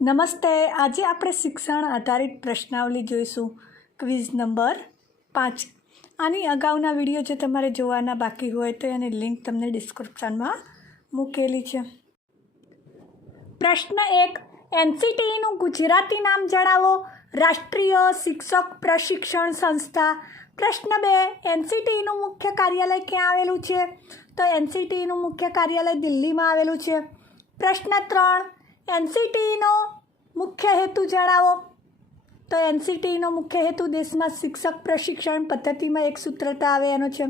નમસ્તે. આજે આપણે શિક્ષણ આધારિત પ્રશ્નાવલી જોઈશું. Quiz number 5. આની અગાઉના વિડીયો જો તમારે જોવાના બાકી હોય તો એની લિંક તમને ડિસ્ક્રિપ્શનમાં મૂકેલી છે. પ્રશ્ન 1. એનસીટીઈનું ગુજરાતી નામ જણાવો. રાષ્ટ્રીય શિક્ષક પ્રશિક્ષણ સંસ્થા. પ્રશ્ન 2. એનસીટીઈનું મુખ્ય કાર્યાલય ક્યાં આવેલું છે? તો એનસીટીઈનું મુખ્ય કાર્યાલય દિલ્હીમાં આવેલું છે. પ્રશ્ન 3. એનસીટીઈનો મુખ્ય હેતુ જણાવો. તો એનસીટીઈનો મુખ્ય હેતુ દેશમાં શિક્ષક પ્રશિક્ષણ પદ્ધતિમાં એક સૂત્રતા આવે એનો છે.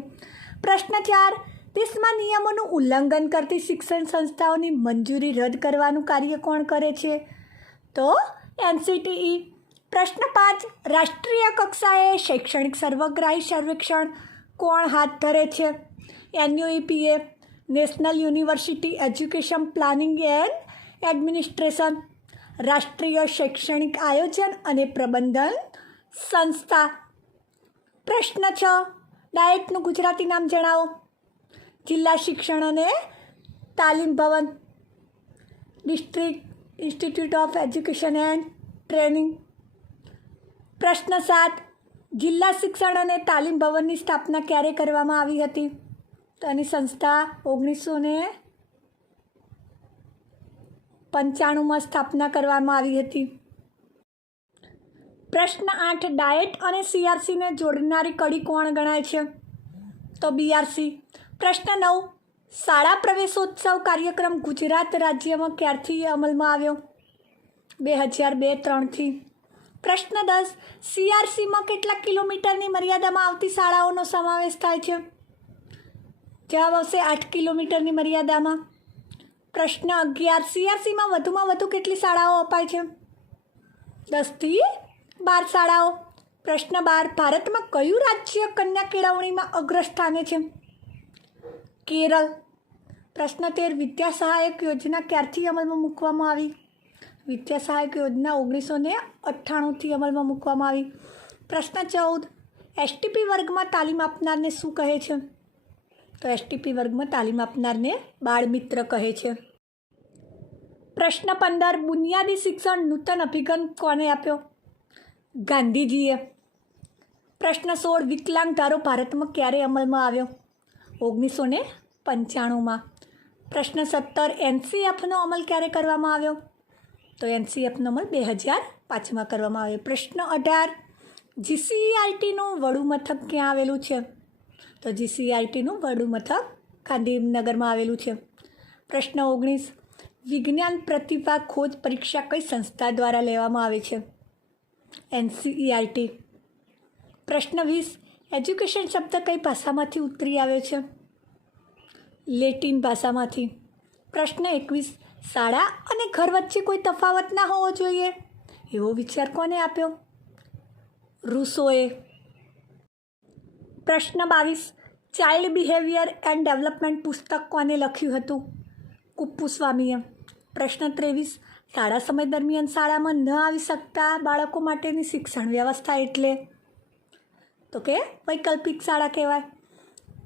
પ્રશ્ન 4. દેશમાં નિયમોનું ઉલ્લંઘન કરતી શિક્ષણ સંસ્થાઓની મંજૂરી રદ કરવાનું કાર્ય કોણ કરે છે? તો એનસીટીઈ. પ્રશ્ન 5. રાષ્ટ્રીય કક્ષાએ શૈક્ષણિક સર્વગ્રાહી સર્વેક્ષણ કોણ હાથ ધરે છે? NUEPA, national university education planning and administration, રાષ્ટ્રીય શૈક્ષણિક આયોજન અને પ્રબંધન સંસ્થા. પ્રશ્ન 6. ડાયેટનું ગુજરાતી નામ જણાવો. જિલ્લા શિક્ષણ અને તાલીમ ભવન, district institute of education and training. પ્રશ્ન 7. જિલ્લા શિક્ષણ અને તાલીમ ભવનની સ્થાપના ક્યારે કરવામાં આવી હતી? તો એની સંસ્થા 1995માં સ્થાપના કરવામાં આવી હતી. પ્રશ્ન 8. ડાયેટ અને સીઆરસીને જોડનારી કડી કોણ ગણાય છે? તો બીઆરસી. પ્રશ્ન 9. શાળા પ્રવેશોત્સવ કાર્યક્રમ ગુજરાત રાજ્યમાં ક્યારથી અમલમાં આવ્યો? 2002-03થી. પ્રશ્ન 10. સીઆરસીમાં કેટલા કિલોમીટરની મર્યાદામાં આવતી શાળાઓનો સમાવેશ થાય છે? જવાબ આવશે 8 કિલોમીટરની મર્યાદામાં. પ્રશ્ન 11. સીઆરસીમાં વધુમાં વધુ કેટલી શાળાઓ અપાય છે? 10થી 12 શાળાઓ. પ્રશ્ન 12. ભારતમાં કયું રાજ્ય કન્યા કેળવણીમાં અગ્રસ્થાને છે? કેરળ. પ્રશ્ન 13. વિદ્યા સહાયક યોજના ક્યારથી અમલમાં મૂકવામાં આવી? વિદ્યા સહાયક યોજના 1998થી અમલમાં મૂકવામાં આવી. પ્રશ્ન 14. એસટીપી વર્ગમાં તાલીમ આપનારને શું કહે છે? તો એસટીપી વર્ગમાં તાલીમ આપનારને બાળ મિત્ર કહે છે. પ્રશ્ન 15. બુનિયાદી શિક્ષણ નૂતન અભિગમ કોને આપ્યો? ગાંધીજીએ. પ્રશ્ન 16. વિકલાંગ ધારો ભારતમાં ક્યારે અમલમાં આવ્યો? 1995માં. પ્રશ્ન 17. એનસીએફનો અમલ ક્યારે કરવામાં આવ્યો? તો એનસીએફનો અમલ 2005માં કરવામાં આવ્યો. પ્રશ્ન 18. જીસીઈઆરટીનું વડું મથક ક્યાં આવેલું છે? તો જીસીઈઆરટીનું વડું મથક ગાંધીનગરમાં આવેલું છે. પ્રશ્ન 19. વિજ્ઞાન પ્રતિભા ખોજ પરીક્ષા કઈ સંસ્થા દ્વારા લેવામાં આવે છે? એનસીઈઆરટી. પ્રશ્ન 20. એજ્યુકેશન શબ્દ કઈ ભાષામાંથી ઉતરી આવ્યો છે? લેટિન ભાષામાંથી. પ્રશ્ન 21. શાળા અને ઘર વચ્ચે કોઈ તફાવત ના હોવો જોઈએ એવો વિચાર કોને આપ્યો? રૂસોએ. પ્રશ્ન 22. ચાઇલ્ડ બિહેવિયર એન્ડ ડેવલપમેન્ટ પુસ્તક કોને લખ્યું હતું? કુપ્પુસ્વામીએ. પ્રશ્ન 23. શાળા સમય દરમિયાન શાળામાં ન આવી શકતા બાળકો માટેની શિક્ષણ વ્યવસ્થા એટલે? તો કે વૈકલ્પિક શાળા કહેવાય.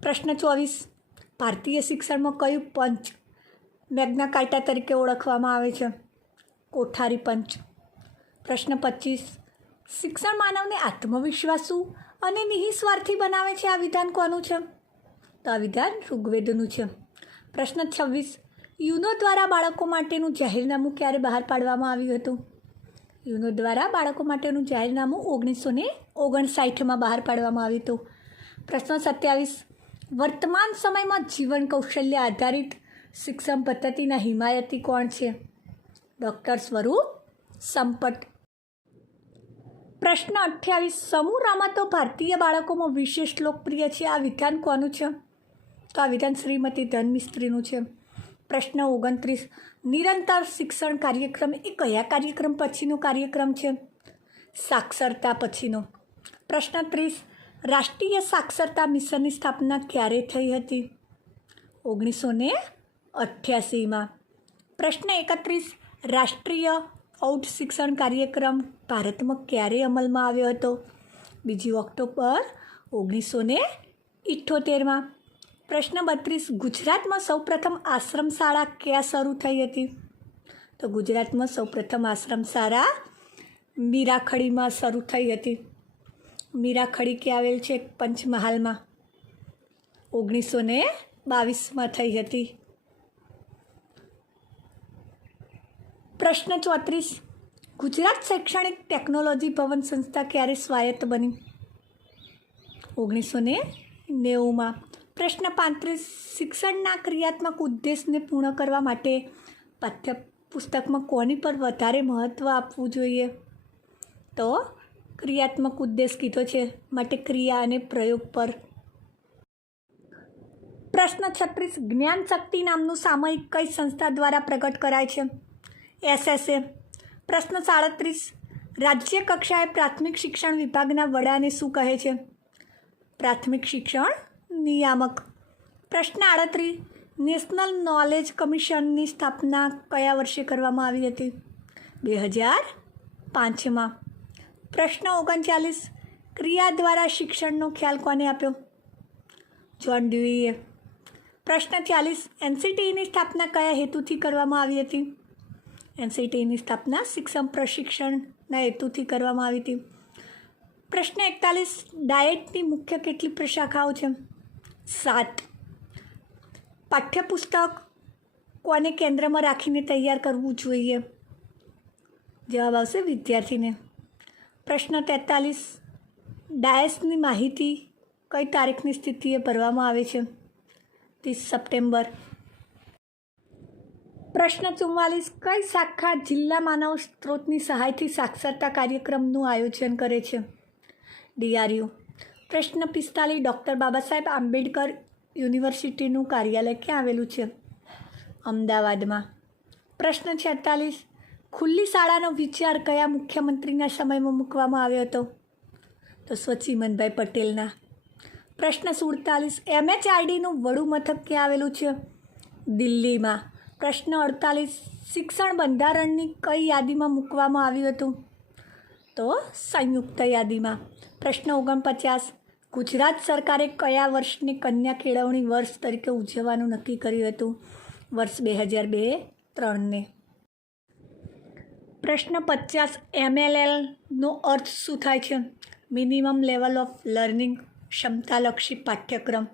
પ્રશ્ન 24. ભારતીય શિક્ષણમાં કયું પંચ મેગ્ના કાર્ટા તરીકે ઓળખવામાં આવે છે? કોઠારી પંચ. પ્રશ્ન 25. શિક્ષણ માનવને આત્મવિશ્વાસુ અને નિઃસ્વાર્થી બનાવે છે. આ વિધાન કોનું છે? તો આ વિધાન ઋગ્વેદનું છે. પ્રશ્ન 26. યુનો દ્વારા બાળકો માટેનું જાહેરનામું ક્યારે બહાર પાડવામાં આવ્યું હતું? યુનો દ્વારા બાળકો માટેનું જાહેરનામું 1959માં બહાર પાડવામાં આવ્યું હતું. પ્રશ્ન 27. વર્તમાન સમયમાં જીવન કૌશલ્ય આધારિત શિક્ષણ પદ્ધતિના હિમાયતી કોણ છે? ડૉક્ટર સ્વરૂપ સંપટ. પ્રશ્ન 28. સમૂહ રમતો ભારતીય બાળકોમાં વિશેષ લોકપ્રિય છે. આ વિધાન કોનું છે? તો આ વિધાન શ્રીમતી ધનમિસ્ત્રીનું છે. પ્રશ્ન 29. નિરંતર શિક્ષણ કાર્યક્રમ એ કયા કાર્યક્રમ પછીનો કાર્યક્રમ છે? સાક્ષરતા પછીનો. પ્રશ્ન 30. રાષ્ટ્રીય સાક્ષરતા મિશનની સ્થાપના ક્યારે થઈ હતી? 1988માં. પ્રશ્ન 31. રાષ્ટ્રીય ઔઢ શિક્ષણ કાર્યક્રમ ભારતમાં ક્યારે અમલમાં આવ્યો હતો? 2 ઓક્ટોબર 1978માં. પ્રશ્ન 32. ગુજરાતમાં સૌપ્રથમ આશ્રમ શાળા ક્યાં શરૂ થઈ હતી? તો ગુજરાતમાં સૌપ્રથમ આશ્રમ શાળા મીરાખડીમાં શરૂ થઈ હતી. મીરાખડી કે આવેલ છે પંચમહાલમાં, 1922માં થઈ હતી. પ્રશ્ન 34, ગુજરાત શૈક્ષણિક ટેકનોલોજી ભવન સંસ્થા ક્યારે સ્વાયત્ત બની? 1990માં. પ્રશ્ન 35, શિક્ષણના ક્રિયાત્મક ઉદ્દેશને પૂર્ણ કરવા માટે પાઠ્યપુસ્તકમાં કોની પર વધારે મહત્ત્વ આપવું જોઈએ? તો ક્રિયાત્મક ઉદ્દેશ કીધો છે, માટે ક્રિયા અને પ્રયોગ પર. પ્રશ્ન 36, જ્ઞાન શક્તિ નામનું સામયિક કઈ સંસ્થા દ્વારા પ્રગટ કરાય છે? SSA. પ્રશ્ન 37, રાજ્ય કક્ષાએ પ્રાથમિક શિક્ષણ વિભાગના વડાને શું કહે છે? પ્રાથમિક શિક્ષણ નિયામક. પ્રશ્ન 38, નેશનલ નોલેજ કમિશનની સ્થાપના કયા વર્ષે કરવામાં આવી હતી? 2005માં. પ્રશ્ન 39, ક્રિયા દ્વારા શિક્ષણનો ખ્યાલ કોને આપ્યો? જ્હોન ડ્યુઈએ. પ્રશ્ન 40, NCTEની સ્થાપના કયા હેતુથી કરવામાં આવી હતી? NCTEની સ્થાપના શિક્ષણ પ્રશિક્ષણના હેતુથી કરવામાં આવી હતી. પ્રશ્ન 41, ડાયેટની મુખ્ય કેટલી પ્રશાખાઓ છે? 7. પાઠ્યપુસ્તક કોને કેન્દ્રમાં રાખીને તૈયાર કરવું જોઈએ? જવાબ આવશે વિદ્યાર્થીને. પ્રશ્ન 43, ડાયસની માહિતી કઈ તારીખની સ્થિતિએ ભરવામાં આવે છે? 30 સપ્ટેમ્બર. પ્રશ્ન 44, કઈ શાખા જિલ્લા માનવ સ્ત્રોતની સહાયથી સાક્ષરતા કાર્યક્રમનું આયોજન કરે છે? DRU. પ્રશ્ન 45, ડૉક્ટર બાબા સાહેબ આંબેડકર યુનિવર્સિટીનું કાર્યાલય ક્યાં આવેલું છે? અમદાવાદમાં. પ્રશ્ન 46, ખુલ્લી શાળાનો વિચાર કયા મુખ્યમંત્રીના સમયમાં મૂકવામાં આવ્યો હતો? તો સચિમનભાઈ પટેલના. પ્રશ્ન 47, MHRDનું વડું મથક ક્યાં આવેલું છે? દિલ્હીમાં. પ્રશ્ન 48, શિક્ષણ બંધારણની કઈ યાદીમાં મૂકવામાં આવ્યું હતું? તો સંયુક્ત યાદીમાં. પ્રશ્ન 49, ગુજરાત સરકારે કયા વર્ષને કન્યા કેળવણી વર્ષ તરીકે ઉજવવાનું નક્કી કર્યું હતું? વર્ષ 2002-03ને. પ્રશ્ન 50, MLLનો અર્થ શું થાય છે? મિનિમમ લેવલ ઓફ લર્નિંગ, ક્ષમતાલક્ષી પાઠ્યક્રમ.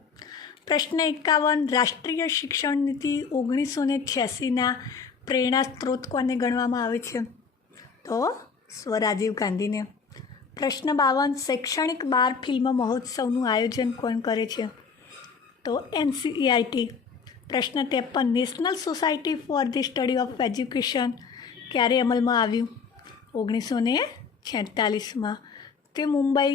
પ્રશ્ન 51, રાષ્ટ્રીય શિક્ષણ નીતિ 1986ના પ્રેરણા સ્ત્રોત કોને ગણવામાં આવે છે? તો રાજીવ ગાંધીને. પ્રશ્ન 52, શૈક્ષણિક બાર ફિલ્મ મહોત્સવનું આયોજન કોણ કરે છે? તો NCERT. પ્રશ્ન 53, national society for the study of education ક્યારે અમલમાં આવ્યું? 1946માં. તે મુંબઈ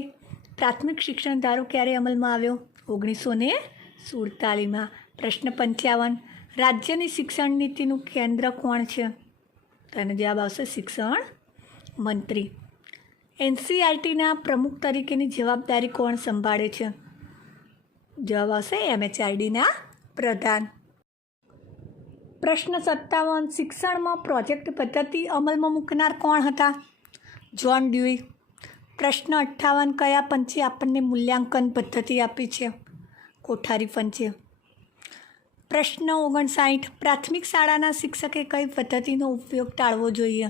પ્રાથમિક શિક્ષણ ધારો ક્યારે અમલમાં આવ્યો? 1947માં. પ્રશ્ન 55, રાજ્યની શિક્ષણ નીતિનું કેન્દ્ર કોણ છે? તો એનો જવાબ આવશે શિક્ષણ મંત્રી. NCERTના પ્રમુખ તરીકેની જવાબદારી કોણ સંભાળે છે? જવાબ આવશે MHRDના પ્રધાન. પ્રશ્ન 57, શિક્ષણમાં પ્રોજેક્ટ પદ્ધતિ અમલમાં મૂકનાર કોણ હતા? જ્હોન ડ્યુઈ. પ્રશ્ન 58, કયા પંચે આપણને મૂલ્યાંકન પદ્ધતિ આપી છે? કોઠારી પંચે. પ્રશ્ન 59, પ્રાથમિક શાળાના શિક્ષકે કઈ પદ્ધતિનો ઉપયોગ ટાળવો જોઈએ?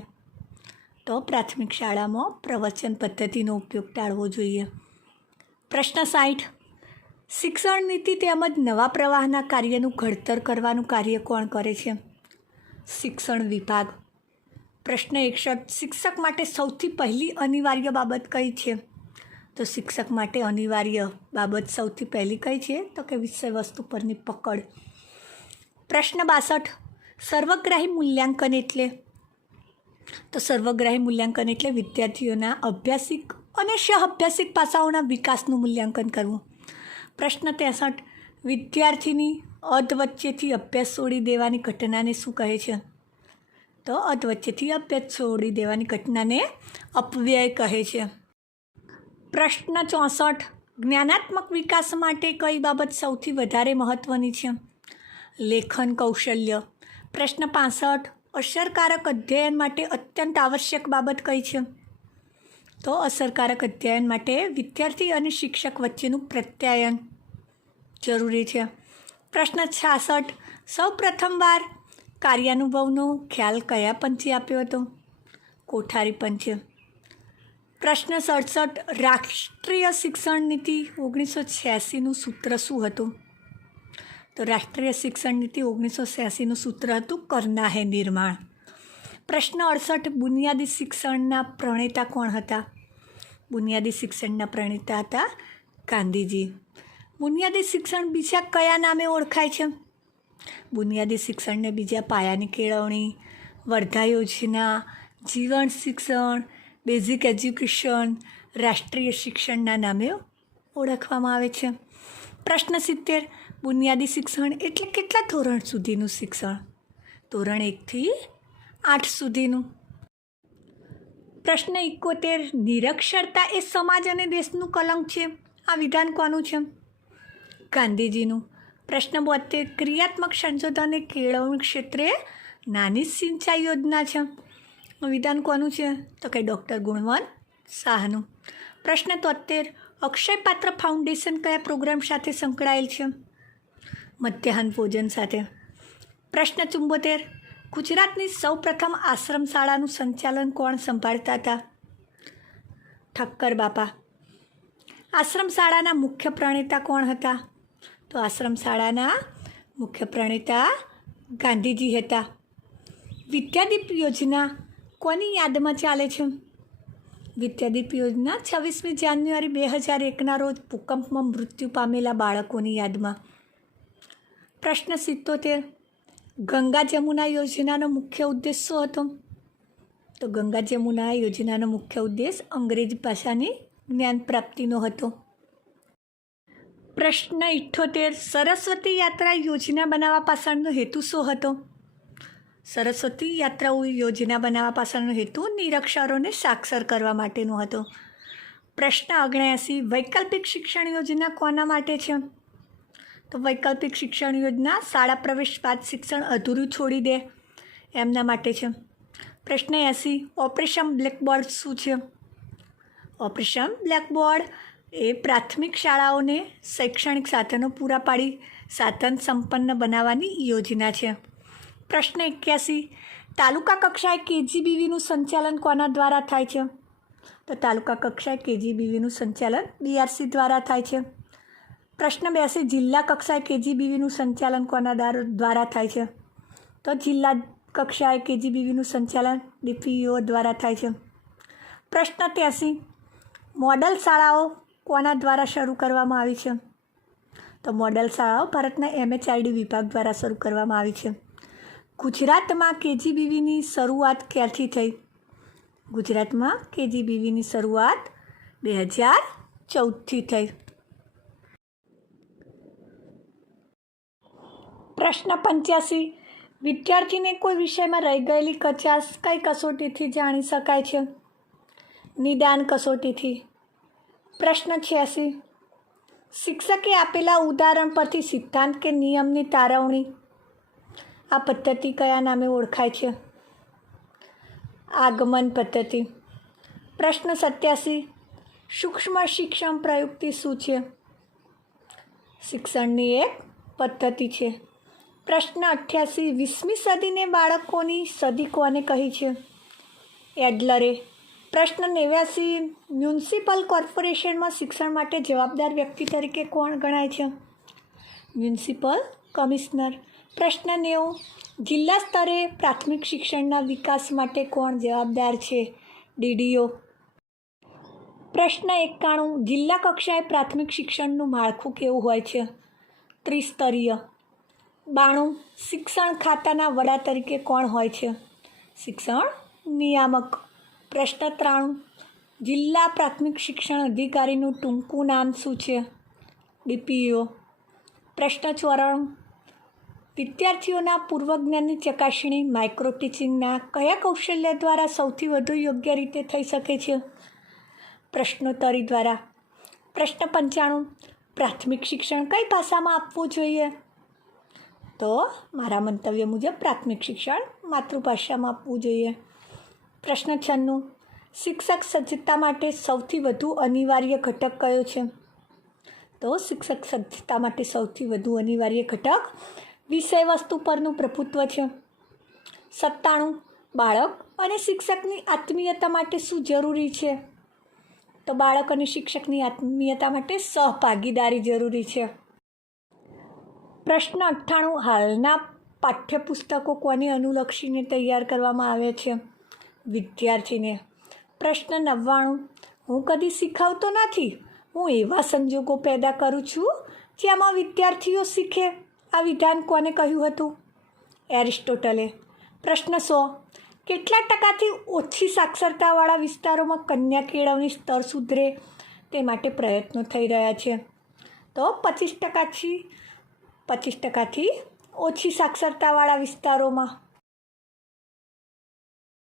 તો પ્રાથમિક શાળામાં પ્રવચન પદ્ધતિનો ઉપયોગ ટાળવો જોઈએ. પ્રશ્ન 60, શિક્ષણ નીતિ તેમજ નવા પ્રવાહના કાર્યનું ઘડતર કરવાનું કાર્ય કોણ કરે છે? શિક્ષણ વિભાગ. પ્રશ્ન 61, શિક્ષક માટે સૌથી પહેલી અનિવાર્ય બાબત કઈ છે? તો શિક્ષક માટે અનિવાર્ય બાબત સૌથી પહેલી કઈ છે? તો કે વિષય વસ્તુ પરની પકડ. પ્રશ્ન 62, સર્વગ્રાહી મૂલ્યાંકન એટલે? તો સર્વગ્રાહી મૂલ્યાંકન એટલે વિદ્યાર્થીઓના અભ્યાસિક અને સહઅભ્યાસિક પાસાઓના વિકાસનું મૂલ્યાંકન કરવું. પ્રશ્ન 63, વિદ્યાર્થીની અધવચ્ચેથી અભ્યાસ છોડી દેવાની ઘટનાને શું કહે છે? તો અધવચ્ચેથી અભ્યાસ છોડી દેવાની ઘટનાને અપવ્યય કહે છે. પ્રશ્ન 64, જ્ઞાનાત્મક વિકાસ માટે કઈ બાબત સૌથી વધારે મહત્ત્વની છે? લેખન કૌશલ્ય. પ્રશ્ન 65, અસરકારક અધ્યયન માટે અત્યંત આવશ્યક બાબત કઈ છે? તો અસરકારક અધ્યયન માટે વિદ્યાર્થી અને શિક્ષક વચ્ચેનું પ્રત્યાયન જરૂરી છે. પ્રશ્ન 66, સૌ પ્રથમવાર કાર્યાનુભવનો ખ્યાલ કયા પંચે આપ્યો હતો? કોઠારી પંચે. પ્રશ્ન 67, રાષ્ટ્રીય શિક્ષણ નીતિ 1986નું સૂત્ર શું હતું? તો રાષ્ટ્રીય શિક્ષણ નીતિ 1986નું સૂત્ર હતું કરના હે નિર્માણ. પ્રશ્ન 68, બુનિયાદી શિક્ષણના પ્રણેતા કોણ હતા? બુનિયાદી શિક્ષણના પ્રણેતા હતા ગાંધીજી. બુનિયાદી શિક્ષણ બીજા કયા નામે ઓળખાય છે? બુનિયાદી શિક્ષણને બીજા પાયાની કેળવણી, વર્ધા યોજના, જીવન શિક્ષણ, બેઝિક એજ્યુકેશન, રાષ્ટ્રીય શિક્ષણના નામે ઓળખવામાં આવે છે. પ્રશ્ન 70, બુનિયાદી શિક્ષણ એટલે કેટલા ધોરણ સુધીનું શિક્ષણ? ધોરણ 1 થી 8 સુધીનું. પ્રશ્ન 71, નિરક્ષરતા એ સમાજ અને દેશનું કલંક છે. આ વિધાન કોનું છે? ગાંધીજીનું. પ્રશ્ન 72, ક્રિયાત્મક સંશોધન એ કેળવણી ક્ષેત્રે નાની સિંચાઈ યોજના છે. વિધાન કોનું છે? તો કે ડૉક્ટર ગુણવંત શાહનું. પ્રશ્ન 73, અક્ષય પાત્ર ફાઉન્ડેશન કયા પ્રોગ્રામ સાથે સંકળાયેલ છે? મધ્યાહન ભોજન સાથે. પ્રશ્ન 74, ગુજરાતની સૌપ્રથમ આશ્રમ શાળાનું સંચાલન કોણ સંભાળતા હતા? ઠક્કર બાપા. આશ્રમ શાળાના મુખ્ય પ્રણેતા કોણ હતા? તો આશ્રમ શાળાના મુખ્ય પ્રણેતા ગાંધીજી હતા. વિદ્યાદીપ યોજના કોની યાદમાં ચાલે છે? વિદ્યાદીપ યોજના 26મી જાન્યુઆરી 2001ના રોજ ભૂકંપમાં મૃત્યુ પામેલા બાળકોની યાદમાં. પ્રશ્ન 77, ગંગા જમુના યોજનાનો મુખ્ય ઉદ્દેશ શું હતો? તો ગંગા જમુના યોજનાનો મુખ્ય ઉદ્દેશ અંગ્રેજી ભાષાની જ્ઞાન પ્રાપ્તિનો હતો. પ્રશ્ન 78, સરસ્વતી યાત્રા યોજના બનાવવા પાછળનો હેતુ શું હતો? સરસ્વતી યાત્રા યોજના બનાવવા પાછળનો હેતુ નિરક્ષરોને સાક્ષર કરવા માટેનો હતો. પ્રશ્ન 79, વૈકલ્પિક શિક્ષણ યોજના કોના માટે છે? તો વૈકલ્પિક શિક્ષણ યોજના શાળા પ્રવેશ બાદ શિક્ષણ અધૂરું છોડી દે એમના માટે છે. પ્રશ્ન 80, ઓપરેશન બ્લેકબોર્ડ શું છે? ઓપરેશન બ્લેકબોર્ડ એ પ્રાથમિક શાળાઓને શૈક્ષણિક સાધનો પૂરા પાડી સાધન સંપન્ન બનાવવાની યોજના છે. પ્રશ્ન 81, તાલુકા કક્ષાએ KGBVનું સંચાલન કોના દ્વારા થાય છે? તો તાલુકા કક્ષાએ KGBVનું સંચાલન BRC દ્વારા થાય છે. પ્રશ્ન 82, જિલ્લા કક્ષાએ KGBVનું સંચાલન કોના દ્વારા થાય છે? તો જિલ્લા કક્ષાએ KGBVનું સંચાલન DPEO દ્વારા થાય છે. પ્રશ્ન 83, મોડલ શાળાઓ કોના દ્વારા શરૂ કરવામાં આવી છે? તો મોડલ શાળાઓ ભારતના MHRD વિભાગ દ્વારા શરૂ કરવામાં આવી છે. ગુજરાતમાં KGBVની શરૂઆત ક્યારથી થઈ? ગુજરાતમાં KGBVની શરૂઆત 2014થી થઈ. પ્રશ્ન 85, વિદ્યાર્થીને કોઈ વિષયમાં રહી ગયેલી કચાશ કઈ કસોટીથી જાણી શકાય છે? નિદાન કસોટીથી. પ્રશ્ન 86, શિક્ષકે આપેલા ઉદાહરણ પરથી સિદ્ધાંત કે નિયમની તારવણી આ પદ્ધતિ કયા નામે ઓળખાય છે? આગમન પદ્ધતિ. પ્રશ્ન 87, સૂક્ષ્મ શિક્ષણ પ્રયુક્તિ શું છે? શિક્ષણની એક પદ્ધતિ છે. પ્રશ્ન 88, 20મી સદીને બાળકોની સદી કોને કહી છે? એડલરે. પ્રશ્ન 89, મ્યુનિસિપલ કોર્પોરેશનમાં શિક્ષણ માટે જવાબદાર વ્યક્તિ તરીકે કોણ ગણાય છે? Municipal commissioner. પ્રશ્ન 90, જિલ્લા સ્તરે પ્રાથમિક શિક્ષણના વિકાસ માટે કોણ જવાબદાર છે? DDO. પ્રશ્ન 91, જિલ્લા કક્ષાએ પ્રાથમિક શિક્ષણનું માળખું કેવું હોય છે? ત્રિસ્તરીય. 92, શિક્ષણ ખાતાના વડા તરીકે કોણ હોય છે? શિક્ષણ નિયામક. પ્રશ્ન 93, જિલ્લા પ્રાથમિક શિક્ષણ અધિકારીનું ટૂંકું નામ શું છે? DPEO. પ્રશ્ન 94, વિદ્યાર્થીઓના પૂર્વજ્ઞાનની ચકાસણી માઇક્રો ટીચિંગના કયા કૌશલ્ય દ્વારા સૌથી વધુ યોગ્ય રીતે થઈ શકે છે? પ્રશ્નોત્તરી દ્વારા. પ્રશ્ન 95, પ્રાથમિક શિક્ષણ કઈ ભાષામાં આપવું જોઈએ? તો મારા મંતવ્ય મુજબ પ્રાથમિક શિક્ષણ માતૃભાષામાં આપવું જોઈએ. પ્રશ્ન 96, શિક્ષક સજ્જતા માટે સૌથી વધુ અનિવાર્ય ઘટક કયો છે? તો શિક્ષક સજ્જતા માટે સૌથી વધુ અનિવાર્ય ઘટક વિષય વસ્તુ પરનું પ્રભુત્વ છે. 97 બાળક અને શિક્ષકની આત્મીયતા માટે શું જરૂરી છે? તો બાળક અને શિક્ષકની આત્મીયતા માટે સહભાગીદારી જરૂરી છે. પ્રશ્ન 98 હાલના પાઠ્યપુસ્તકો કોને અનુલક્ષીને તૈયાર કરવામાં આવે છે? વિદ્યાર્થીને. પ્રશ્ન 99 હું કદી શીખવતો નથી, હું એવા સંજોગો પેદા કરું છું જેમાં વિદ્યાર્થીઓ શીખે. આ વિધાન કોને કહ્યું હતું? એરિસ્ટોટલે. પ્રશ્ન 100 કેટલા ટકાથી ઓછી સાક્ષરતાવાળા વિસ્તારોમાં કન્યા કેળવણી સ્તર સુધરે તે માટે પ્રયત્નો થઈ રહ્યા છે? તો 25% થી ઓછી સાક્ષરતાવાળા વિસ્તારોમાં.